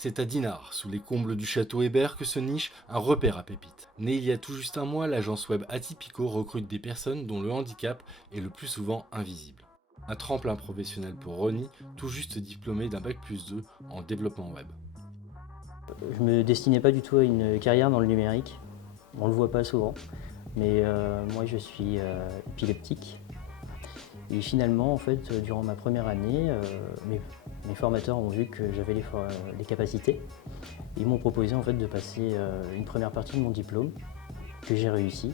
C'est à Dinard, sous les combles du château Hébert, que se niche un repère à pépites. Né il y a tout juste un mois, l'agence web Atypico recrute des personnes dont le handicap est le plus souvent invisible. Un tremplin professionnel pour Ronnie, tout juste diplômé d'un bac+2 en développement web. Je me destinais pas du tout à une carrière dans le numérique. On le voit pas souvent, mais moi je suis épileptique. Et finalement, en fait, durant ma première année, mes formateurs ont vu que j'avais les capacités. Ils m'ont proposé en fait de passer une première partie de mon diplôme que j'ai réussi.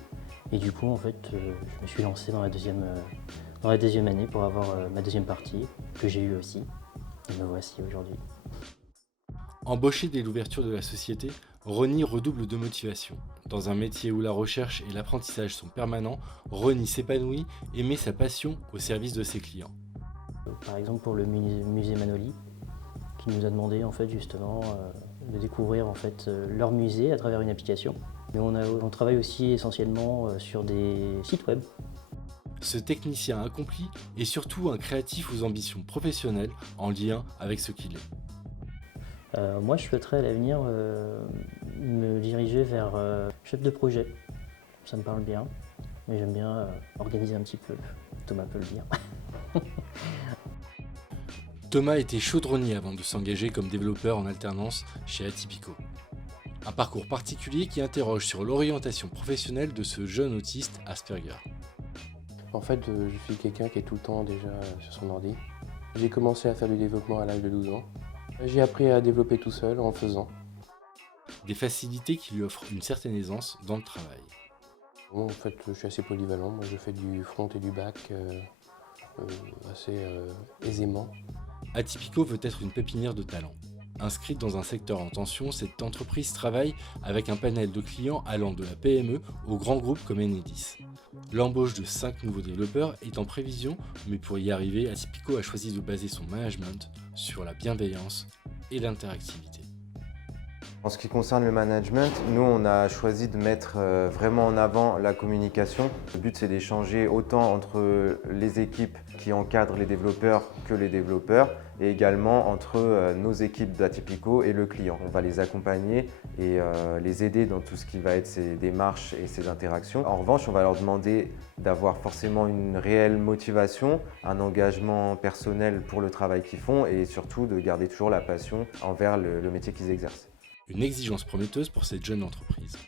Et du coup, en fait, je me suis lancé dans la deuxième année pour avoir ma deuxième partie que j'ai eue aussi. Et me voici aujourd'hui. Embauché dès l'ouverture de la société, Ronnie redouble de motivation. Dans un métier où la recherche et l'apprentissage sont permanents, Ronnie s'épanouit et met sa passion au service de ses clients. Par exemple pour le musée Manoli, qui nous a demandé en fait justement de découvrir en fait leur musée à travers une application. Mais on travaille aussi essentiellement sur des sites web. Ce technicien accompli est surtout un créatif aux ambitions professionnelles en lien avec ce qu'il est. Moi je souhaiterais à l'avenir me diriger vers chef de projet. Ça me parle bien, mais j'aime bien organiser un petit peu. Thomas peut le dire. Thomas était chaudronnier avant de s'engager comme développeur en alternance chez Atypico. Un parcours particulier qui interroge sur l'orientation professionnelle de ce jeune autiste Asperger. En fait, je suis quelqu'un qui est tout le temps déjà sur son ordi. J'ai commencé à faire du développement à l'âge de 12 ans. J'ai appris à développer tout seul en faisant. Des facilités qui lui offrent une certaine aisance dans le travail. Bon, en fait, je suis assez polyvalent. Moi, je fais du front et du back assez aisément. Atypico veut être une pépinière de talents. Inscrite dans un secteur en tension, cette entreprise travaille avec un panel de clients allant de la PME aux grands groupes comme Enedis. L'embauche de 5 nouveaux développeurs est en prévision, mais pour y arriver, Atypico a choisi de baser son management sur la bienveillance et l'interactivité. En ce qui concerne le management, nous on a choisi de mettre vraiment en avant la communication. Le but c'est d'échanger autant entre les équipes qui encadrent les développeurs que les développeurs et également entre nos équipes d'Atypico et le client. On va les accompagner et les aider dans tout ce qui va être ces démarches et ces interactions. En revanche, on va leur demander d'avoir forcément une réelle motivation, un engagement personnel pour le travail qu'ils font et surtout de garder toujours la passion envers le métier qu'ils exercent. Une exigence prometteuse pour cette jeune entreprise.